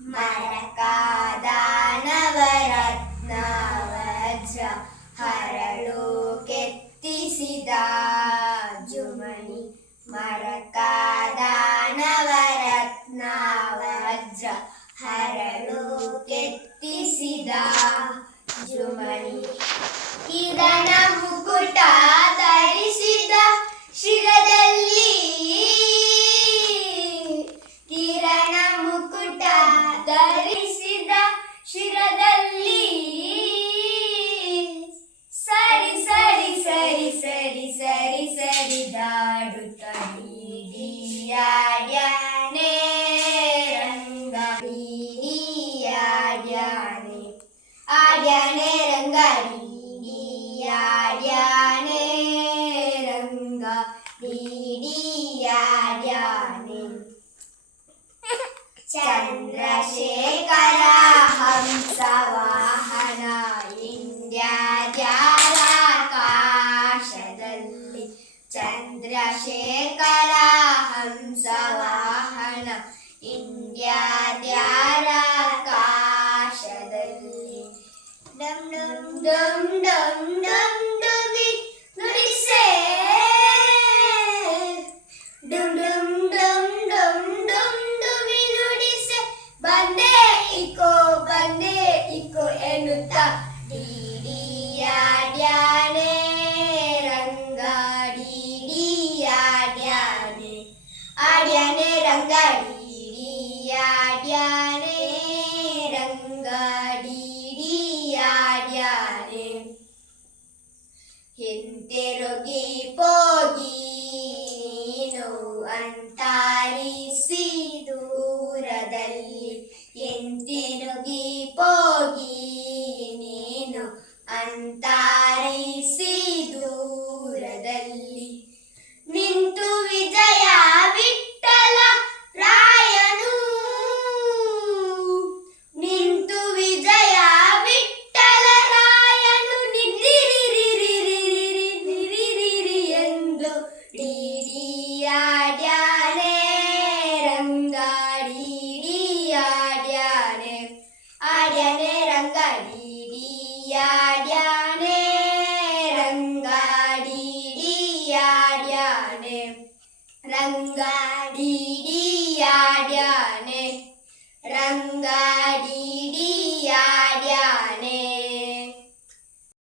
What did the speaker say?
ಮರಕಾದ ನವರತ್ನ ವಜ್ರ ಹರಳು ಕೆತ್ತಿಸಿದ ಜುಮಣಿ. ಮರಕಾದ ನವರತ್ನ ವಜ್ರ ಹರಳು ಕೆತ್ತಿಸಿದ ಜುಮಣಿ. ಕಿರಣ ಮುಕುಟ ಧರಿಸಿದ ಶಿರದಲ್ಲಿ, ಕಿರಣ ಮುಕುಟ ಧರಿಸಿದ ಶಿರದಲ್ಲಿ, ಸರಿ ಸರಿ ಸರಿ ಸರಿ ಸರಿ ಸರಿದಾಡುತ್ತ ಬೀಡಿಯಾಡ್ಯಾನೆ ರಂಗ. ಬೀಡಿಯಾಡ್ಯಾನೆ ಆಡ್ಯಾನೆ ರಂಗ. ಬೀಡಿಯಾಡ್ಯಾನೆ ರಂಗ. ಬೀಡಿಯಾಡ್ಯಾನೆ. ಚಂದ್ರಶೇಖರ ಹಂಸವಾಹನ ಇಂದ್ಯಾದ್ಯಾರ ಆಕಾಶದಲ್ಲಿ. ಚಂದ್ರಶೇಖರ ಹಂಸವಾಹನ ಇಂದ್ಯಾದ್ಯಾರ ಆಕಾಶದಲ್ಲಿ. Dum Dum Dum Dum Dum Dumi ನುಡಿಸೆ, Dum Dum Dum Dum Dum Dumi ನುಡಿಸೆ. ಬಂದೆ ಇಕೋ ಬಂದೆ ಇಕೋ ಎನ್ನುತ್ತ ಡಿಡಿಯಾಡ್ಯಾನೆ ರಂಗ. ಡಿಡಿಯಾಡ್ಯಾನೆ ಆಡ್ಯಾನೆ ರಂಗ. ಡಿಡಿಯಾಡ್ಯಾನೆ ರಂಗ. ಡಿಡಿಯಾಡ್ಯಾನೆ. ಹಿಂತಿರುಗಿ ಹೋಗಿ ನೀನು ಅಂತಾರಿಸಿ ದೂರದಲ್ಲಿ. ಹಿಂತಿರುಗಿ ಹೋಗಿ ನೀನು ಅಂತಾರಿಸಿ ದೂರದಲ್ಲಿ. ನಿಂತು ವಿಜಯ ವಿಠಲ ರಾಯನು, ನಿಂತು ವಿಜಯ ವಿಠಲ ರಾಯನು ನಿರಿರಿರಿರಿರಿರಿರಿರಿರಿ ಎಂದು ಡಿಡಿಯಾಡ್ಯಾನೆ ರಂಗ. ಡಿಡಿಯಾಡ್ಯಾನೆ ಆಡ್ಯಾನೆ ರಂಗ. ಡಿಡಿಯಾಡ್ಯಾನೆ ರಂಗ. ಡಿಡಿಯಾಡ್ಯಾನೆ ರಂಗ.